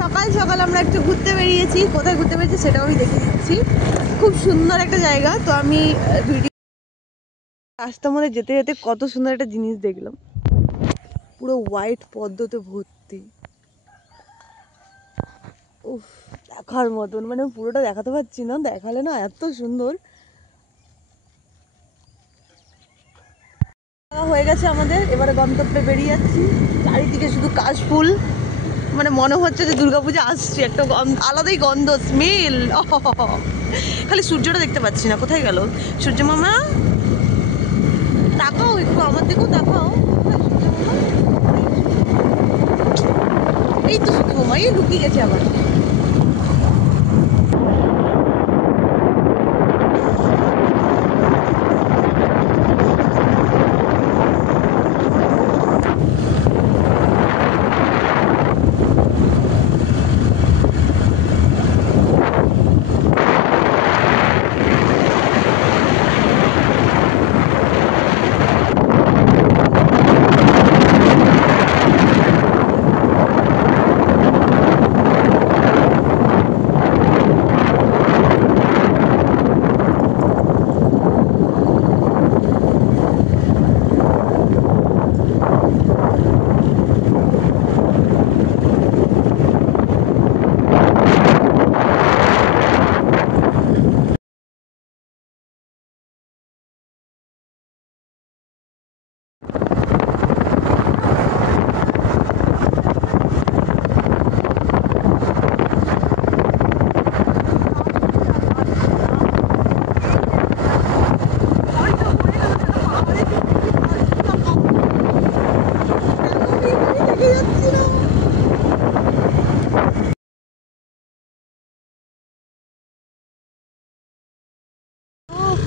সকাল সকাল আমরা একটু ঘুরতে বেরিয়েছি, কোথায় ঘুরতে বেরিয়েছি সেটাও আমি দেখে দিচ্ছি। খুব সুন্দর একটা জায়গা। তো আমি ভিডিও রাস্তার মধ্যে যেতে যেতে কত সুন্দর একটা জিনিস দেখলাম, পুরো হোয়াইট পদ্মতে ভর্তি। উফ, দেখার মতন, মানে পুরোটা দেখাতে পারছি না, দেখালে না এত সুন্দর। হয়ে গেছে আমাদের, এবারে গন্তব্যে বেরিয়ে যাচ্ছি। চারিদিকে শুধু কাশফুল, মানে মনে হচ্ছে যে দুর্গাপূজা আসছে, একটা আলাদাই গন্ধ, স্মেল। খালি সূর্যটা দেখতে পাচ্ছি না, কোথায় গেল সূর্য মামা? তাকাও একটু আমার দিকেও তাকাও। এই তো সূর্য মামা, এই লুকিয়ে গেছে আবার।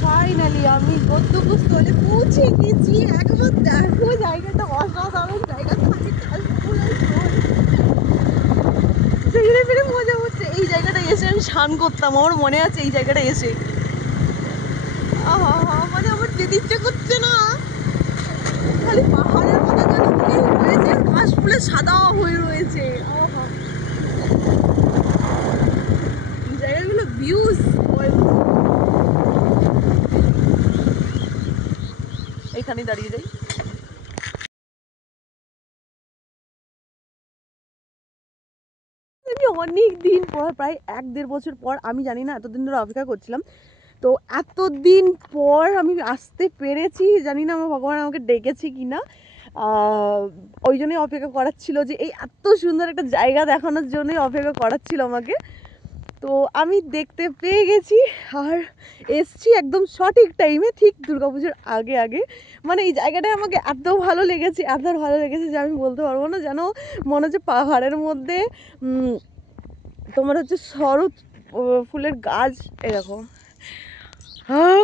ফাইনালি আমি গন্তব্যস্থলে পৌঁছে গেছি। একবার দেখো জায়গাটা, অসাধারণ জায়গা। সেখানে ফিরে মজা হচ্ছে। এই জায়গাটা এসে আমি স্নান করতাম, আমার মনে আছে এই জায়গাটা এসে। মানে আমার যেতে ইচ্ছে করছে না, খালি পাহাড়ের মতো যেন কি রয়েছে, ঘাস ফুলে সাদা হয়ে রয়েছে। এই জায়গাগুলো ভিউজ, এখানে দাঁড়িয়ে যাই। অনেক দিন পর, প্রায় 1-1.5 বছর পর, আমি জানি না এতদিন ধরে অপেক্ষা করছিলাম, তো এতদিন পর আমি আসতে পেরেছি। জানি না আমার ভগবান আমাকে ডেকেছে কিনা, ওই জন্যই অপেক্ষা করাচ্ছিল, যে এই এত সুন্দর একটা জায়গা দেখানোর জন্যই অপেক্ষা করাচ্ছিল আমাকে। তো আমি দেখতে পেয়ে গেছি, আর এসছি একদম সঠিক টাইমে, ঠিক দুর্গাপুজোর আগে আগে। মানে এই জায়গাটায় আমাকে এত ভালো লেগেছে, এত ভালো লেগেছে যে আমি বলতে পারবো না। যেন মনে হচ্ছে পাহাড়ের মধ্যে তোমার হচ্ছে শরৎ ফুলের গাছ, এরকম।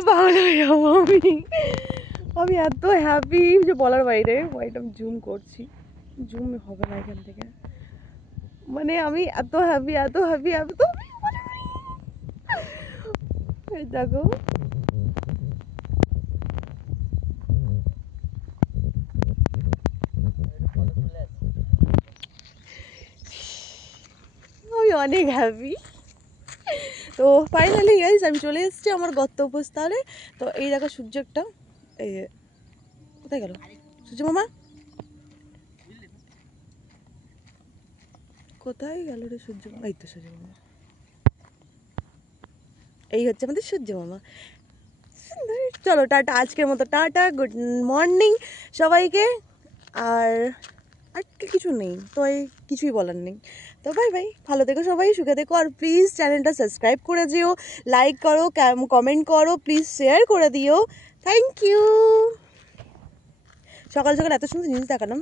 পাগল হয়ে যাবো আমি। আমি এত হ্যাপি যে বলার বাইরে। ওয়াইট আমি জুম করছি, জুম হবে না এখান থেকে। মানে আমি এত হ্যাপি, এত হ্যাপি, এত দেখো। আমি অনেক হ্যাপি। তো ফাইনালি গাইস আমি চলে এসেছি আমার গন্তব্যস্থলে। তো এই দেখো সূর্য একটা, এই কোথায় গেল সূর্য মামা? কোথায় গেল রে সূর্য মামা? এই তো সূর্য মামা, এই হচ্ছে আমাদের সূর্য মামা। চলো টাটা, আজকের মতো টাটা, গুড মর্নিং সবাইকে। আর আর কিছু নেই তো, এই কিছুই বলার নেই। তো বাই বাই, ভালো থেকো সবাই, সুখে থেকো। আর প্লিজ চ্যানেলটা সাবস্ক্রাইব করে দিও, লাইক করো, কমেন্ট করো, প্লিজ শেয়ার করে দিও। Thank you. সকাল সকাল এত সুন্দর জিনিস দেখালাম।